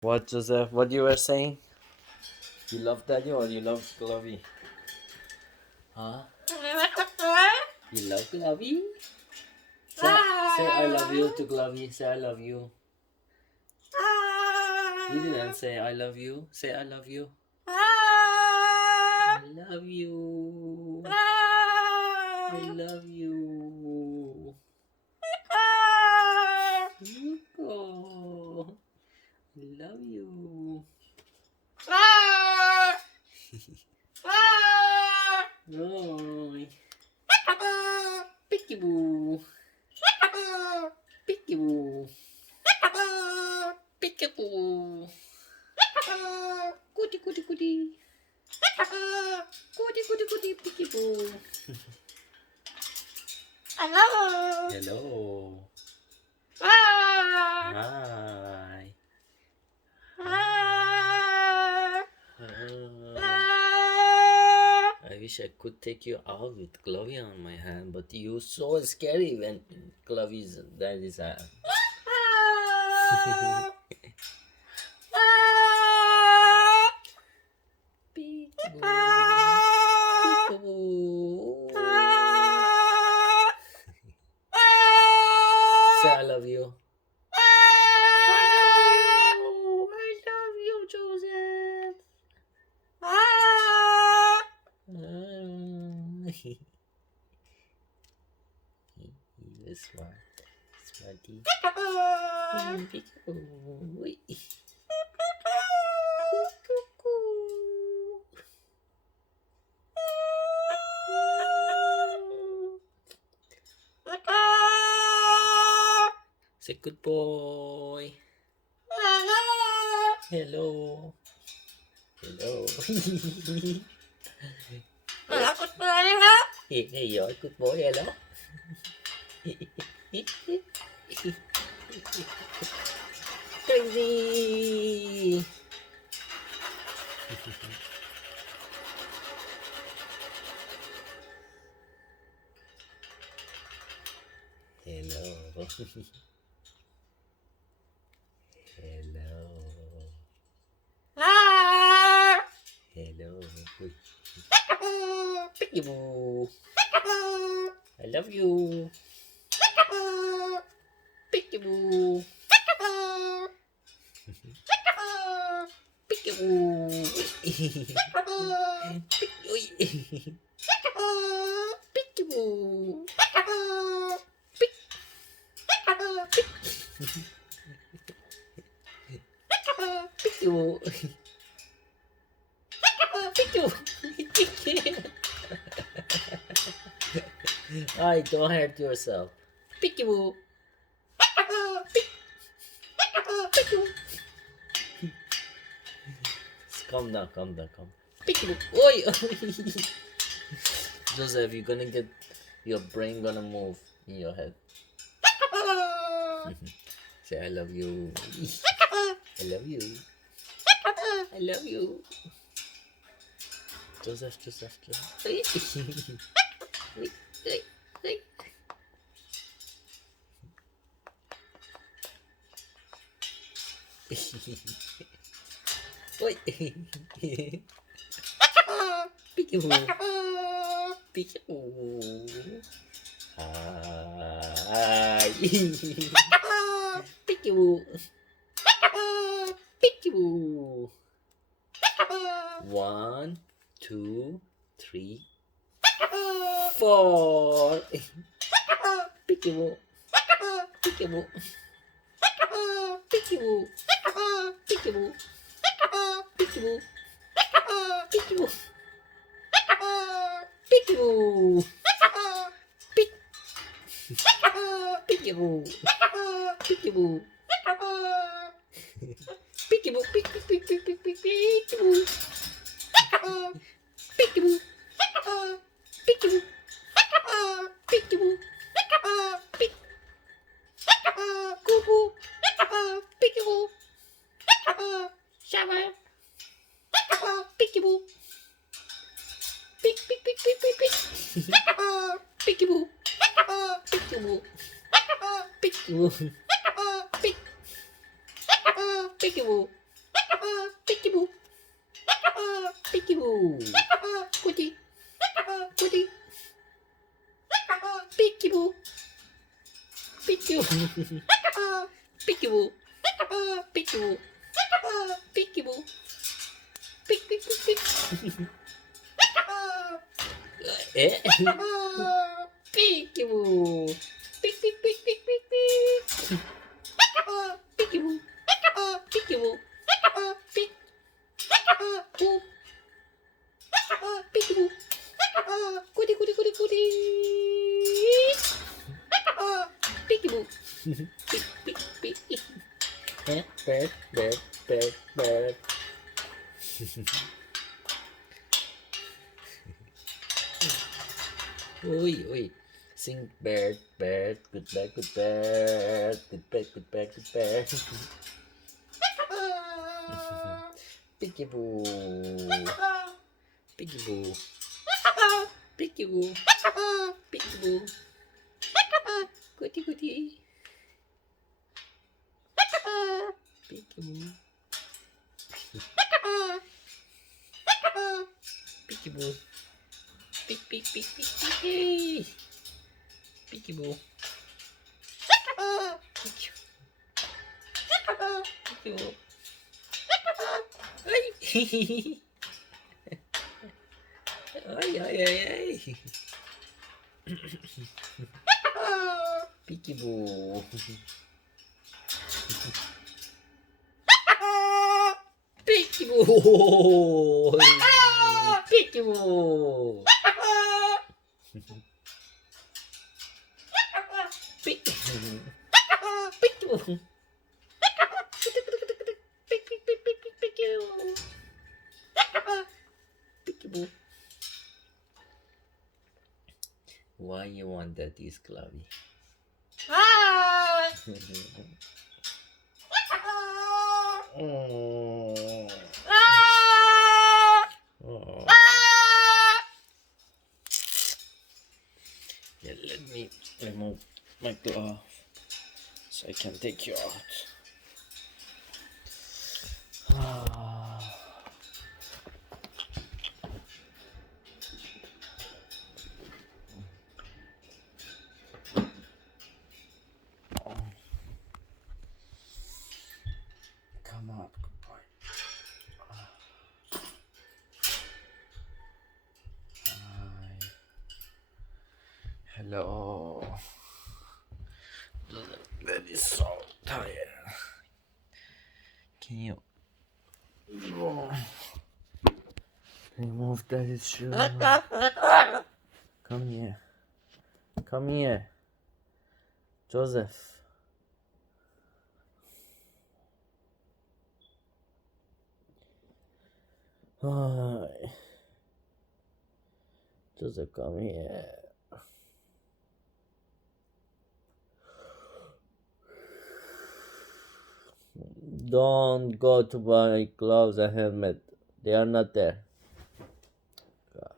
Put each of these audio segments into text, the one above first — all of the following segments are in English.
What, Joseph? What you were saying? You love Daddy or you love Glovey? Huh? You love Glovey? Say I love you to Glovey. Say I love you. You didn't say I love you. Say I love you. I love you. I love you. Nico. I love you. Roy. Picky boo. Picky boo. Picky boo. Goody goody goody. Goody goody goody picky boo. Hello. Hello. Ah. Hi. Ah. I wish I could take you out with Glovey on my hand, but you're so scary when Glovey's daddy's hand. Peekaboo. Peekaboo. Say I love you. I love you, Joseph. He's smart. Smarty. Peekaboo. Say good boy. Hello. Hello. Hey, you're a good boy. Hello. Crazy. Hello. Hello. Hello. Picky boo. I love you. Picky boo. Picky boo. Picky boo. Picky boo. Ay, don't hurt yourself. Picky boo. Calm down, calm down, calm. Picky boo. Oi! Joseph, you're gonna get your brain gonna move in your head. Say I love you. I love you. I love you. Joseph. Oi. Peekaboo. Peekaboo. Hi. Peekaboo. Peekaboo. 1, 2, 3, 4. Peekaboo. Peekaboo. Peekaboo. Peekaboo. Peekaboo. Peekaboo. Peekaboo. Peek. Peekaboo. Peekaboo. Peekaboo. Peek. Peekaboo. Peekaboo. Peekaboo. Peekaboo. Peek. Cuckoo. Peekaboo. Shower. Peekaboo. Peek. Peekaboo. Peekaboo. Peekaboo. Peek. Peekaboo. Peekaboo. Peekaboo. Goody. Goody. Peekaboo. Peekaboo. Peekaboo. Peekaboo. Peekaboo. Peek, peek, peek, peek. Eh? Peekaboo. Peek, peek, peek, peek, peek, peek. Peekaboo. Peekaboo. Peek. Boo. Peekaboo. Goody, goody, goody, goody. Peekaboo. Peek, peek, peek. Bird, bird, bird, bird. Oi, oi. Sing bird, bird, good bird, good bird, good bird, good bird, good bird. Peekaboo. Peekaboo. Peekaboo. Peekaboo. Goody, goody. Peekaboo. Peekaboo. Peek, peek, peek, peek, peek. Peekaboo. Peekaboo. Ay! Ay, ay, ay, ay. Peekaboo. Peekaboo. Peekaboo. Peekaboo. Peekaboo. Peekaboo. Why you want that is Clavy? Oh. Oh. Yeah, let me remove my glove so I can take you out. Come out, good boy. Hi. Hello. That is so tired. Can you remove that shoe? Come here. Come here. Joseph. Hi. Joseph, come here. Don't go to buy gloves and helmet. They are not there. God.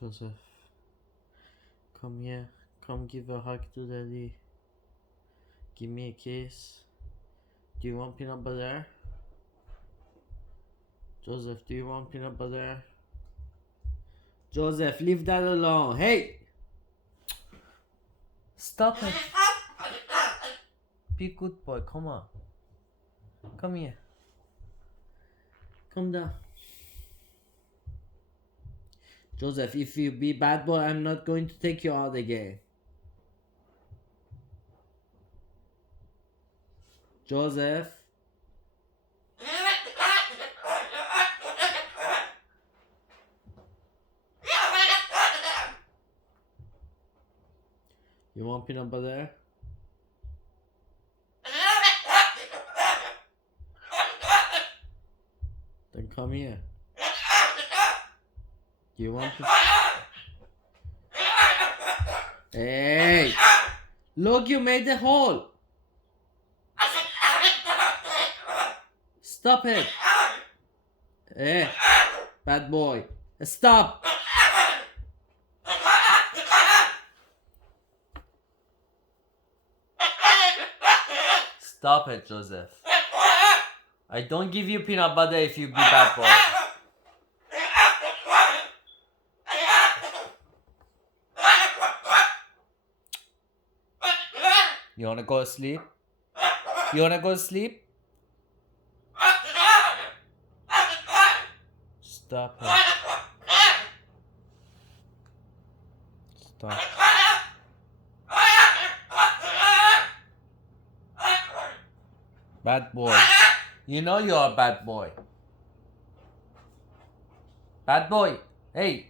Joseph, come here. Come give a hug to Daddy. Give me a kiss. Do you want peanut butter? Joseph, do you want peanut butter? Joseph, leave that alone. Hey! Stop it. Be a good boy. Come on. Come here. Come down. Joseph, if you be bad boy, I'm not going to take you out again. Joseph. You want peanut butter? Then come here. You want to... Hey! Look, you made a hole! Stop it! Hey! Bad boy! Stop! Stop it, Joseph. I don't give you peanut butter if you be bad boy. You wanna go to sleep? You wanna go to sleep? Stop it. Stop. Bad boy. You know you're a bad boy. Bad boy. Hey.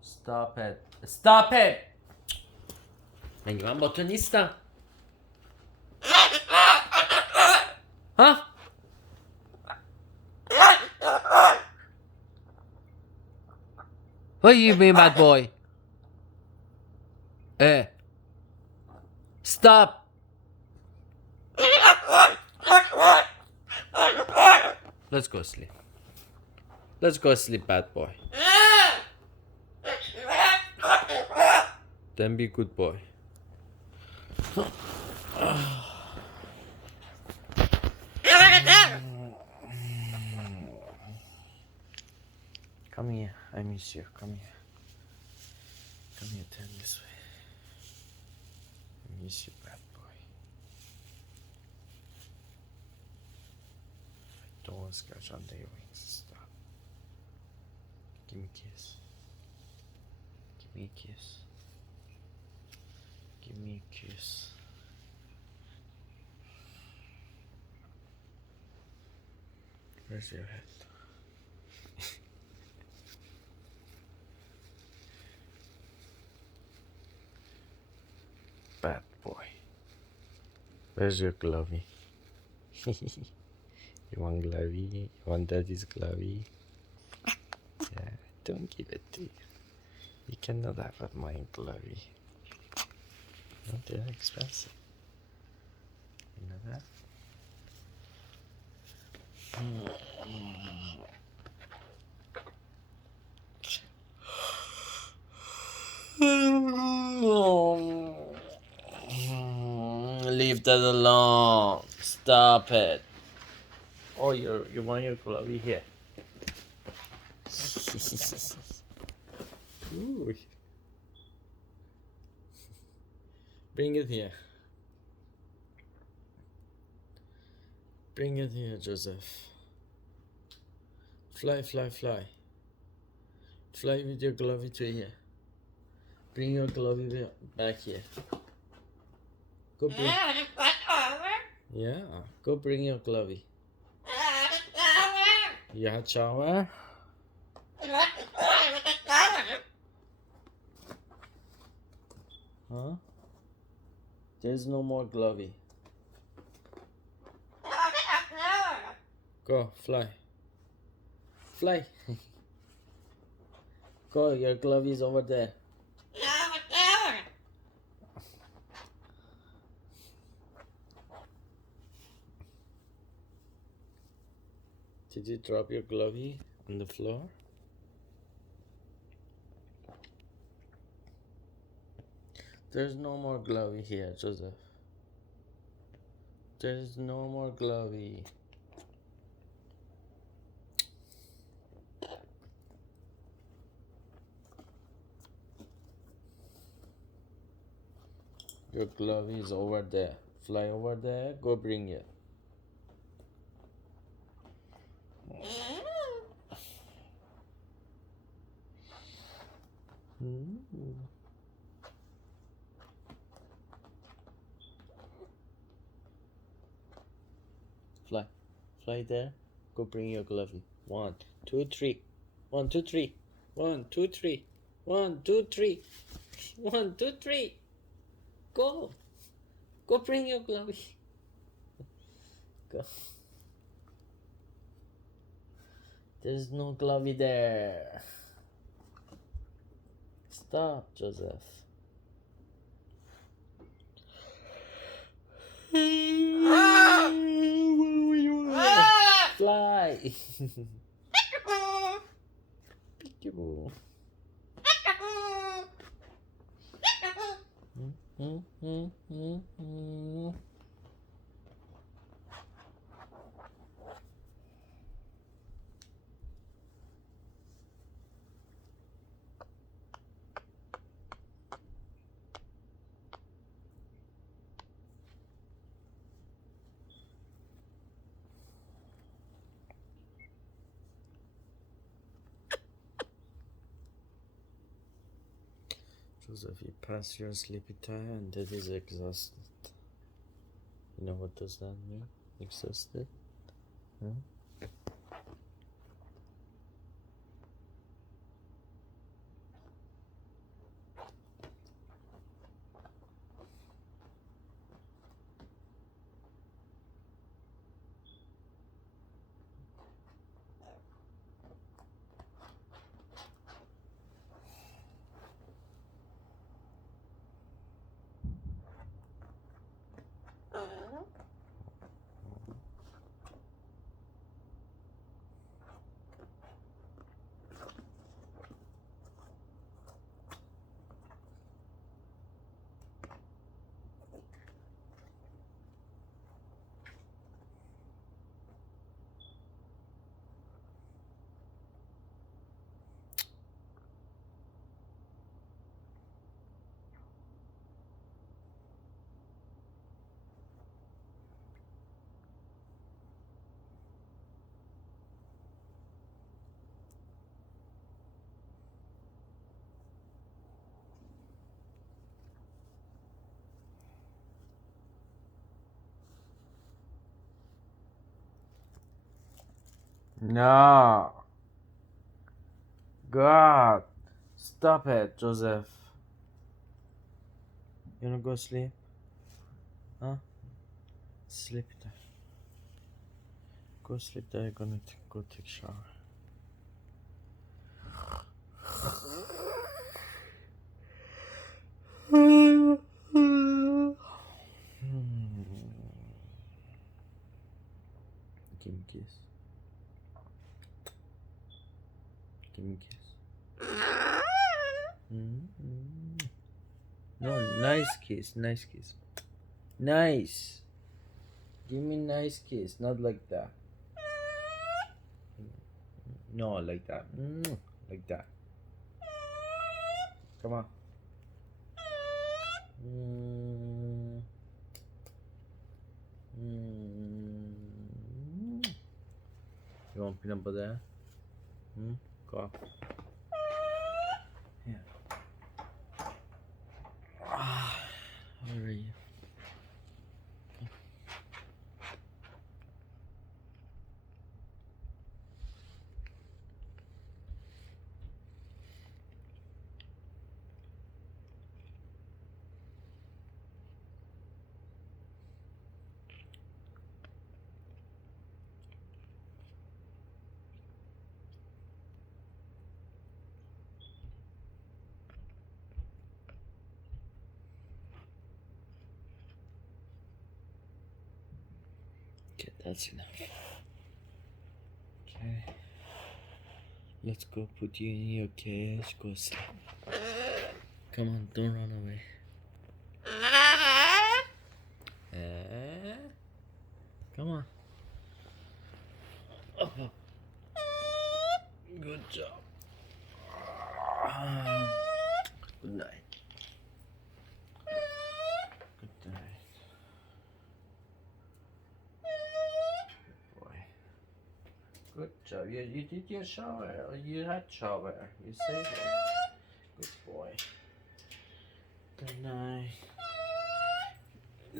Stop it. Stop it. مگه من با تو نیستم. ها؟ What you mean, bad boy? Stop. Let's go sleep. Let's go sleep, bad boy. Then be good boy. Come here, I miss you. Come here. Come here, turn this way. I miss you, bad boy. Don't want to scratch under your wings. Stop. Give me a kiss. Give me a kiss. Give me a kiss. Where's your head? Bad boy. Where's your glovey? You want glovey? You want daddy's glovey? Yeah, don't give it to you. You cannot have my glovey. No, they're expensive. You know that? Leave that alone. Stop it. Oh, you want your glovey here. Ooh. Bring it here. Bring it here, Joseph. Fly, fly, fly. Fly with your glovey to here. Bring your glovey back here. Go bring. Yeah, go bring your glovey. You had shower? Huh? There's no more glovey. Go, fly. Fly. Go, your glovey is over there. Did you drop your glovey on the floor? There's no more glovey here, Joseph. There's no more glovey. Your glovey is over there. Fly over there, go bring it. Fly. Fly there. Go bring your glovey. 1, 2, 3. 1, 2, 3. 1, 2, 3. 1, 2, 3. 1, 2, 3. Go. Go bring your glove. Go. There's no glovey there. Stop, Joseph. Fly. Peekaboo. Joseph, you pass your sleepy time and that is exhausted. You know what does that mean? Exhausted? Huh? No. God. Stop it, Joseph. You wanna go sleep? Huh? Sleep there. Go sleep there. You're gonna go take a shower. Give me a kiss. Give me a kiss. No, nice kiss. Nice kiss. Nice. Give me nice kiss. Not like that. No, like that. Like that. Come on. You want peanut butter? Go. Here. Where are you? Okay, that's enough. Okay. Let's go put you in your cage. Go sleep. Come on, don't run away. Come on. Oh. Good job. Good night. Good night. Good boy. Good job. You did your shower. You had shower. You saved it. Good boy. Good night.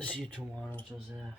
See you tomorrow, Joseph.